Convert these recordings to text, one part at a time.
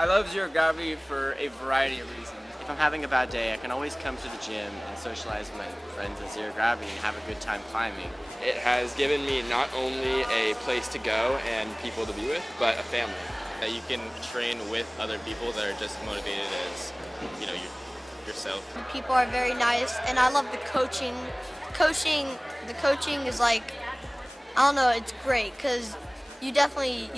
I love zero gravity for a variety of reasons. If I'm having a bad day, I can always come to the gym and socialize with my friends at zero gravity and have a good time climbing. It has given me not only a place to go and people to be with, but a family. That you can train with other people that are just motivated as, you know, yourself. People are very nice, and I love the coaching. The coaching is like, I don't know, it's great because you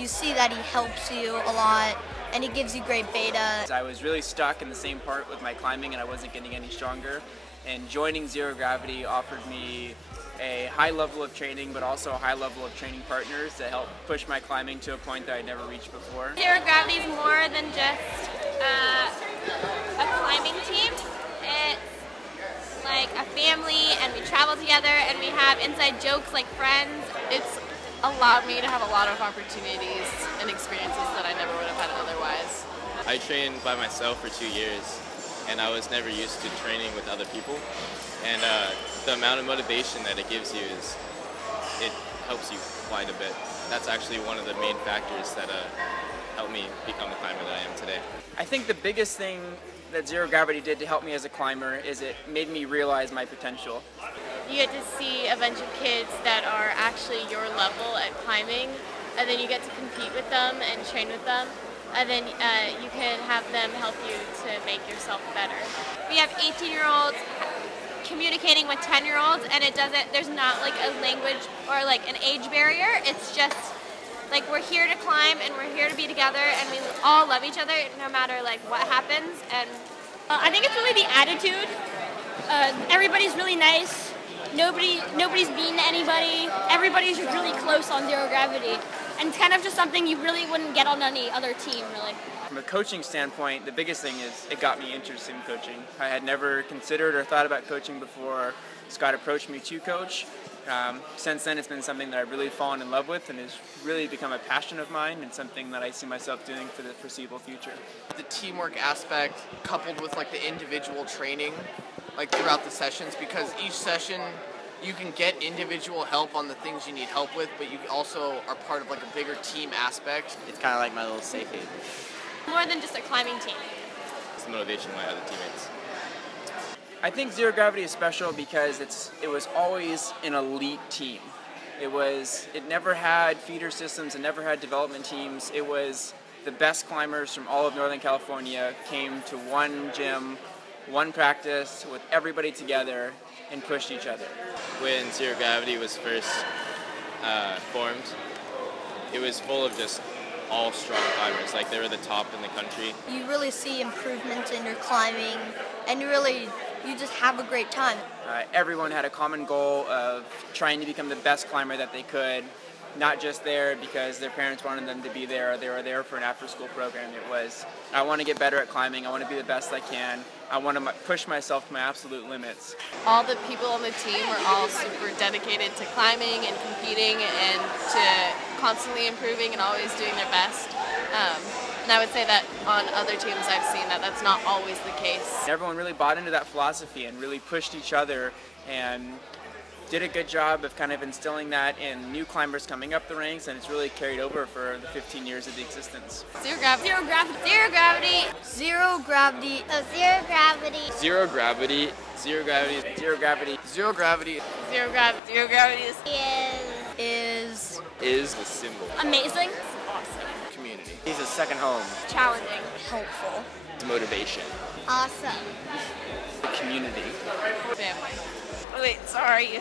see that he helps you a lot and he gives you great beta. I was really stuck in the same part with my climbing and I wasn't getting any stronger, and joining zero gravity offered me a high level of training, but also a high level of training partners that helped push my climbing to a point that I'd never reached before. Zero gravity is more than just a climbing team. It's like a family, and we travel together and we have inside jokes like friends. It's allowed me to have a lot of opportunities and experiences that I never would have had otherwise. I trained by myself for 2 years, and I was never used to training with other people. And the amount of motivation that it gives you it helps you quite a bit. That's actually one of the main factors that helped me become the climber that I am today. I think the biggest thing that zero gravity did to help me as a climber is it made me realize my potential. You get to see a bunch of kids that are actually your level at climbing, and then you get to compete with them and train with them, and then you can have them help you to make yourself better. We have 18-year-olds communicating with 10-year-olds, and there's not like a language or like an age barrier. It's just like we're here to climb and we're here to be together, and we all love each other no matter like what happens. And I think it's really the attitude. Everybody's really nice. Nobody's mean to anybody. Everybody's just really close on zero gravity, and it's kind of just something you really wouldn't get on any other team, really. From a coaching standpoint, the biggest thing is it got me interested in coaching. I had never considered or thought about coaching before Scott approached me to coach. Since then, it's been something that I've really fallen in love with and has really become a passion of mine and something that I see myself doing for the foreseeable future. The teamwork aspect coupled with like the individual training like throughout the sessions, because each session you can get individual help on the things you need help with, but you also are part of like a bigger team aspect. It's kind of like my little safe haven. more than just a climbing team. It's the motivation of my other teammates. I think zero gravity is special because it was always an elite team. It never had feeder systems, it never had development teams. It was the best climbers from all of Northern California came to one gym, one practice with everybody together and pushed each other. When zero gravity was first formed, it was full of just all strong climbers. Like, they were the top in the country. You really see improvements in your climbing, and you just have a great time. Everyone had a common goal of trying to become the best climber that they could, not just there because their parents wanted them to be there or they were there for an after-school program. It was, I want to get better at climbing, I want to be the best I can, I want to push myself to my absolute limits. All the people on the team were all super dedicated to climbing and competing and to constantly improving and always doing their best. And I would say that on other teams I've seen that that's not always the case. Everyone really bought into that philosophy and really pushed each other and did a good job of kind of instilling that in new climbers coming up the ranks, and it's really carried over for the 15 years of the existence. Zero gravity. Zero gravity. Zero gravity. Zero gravity. Zero gravity. Zero gravity. Zero gravity. Zero gravity. Zero gravity. Zero gravity. Zero gravity Is the symbol. Amazing. awesome. Community. He's a second home. Challenging. Helpful. Motivation. Awesome. Community. Family. Oh, wait, sorry.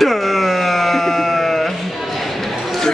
Duh.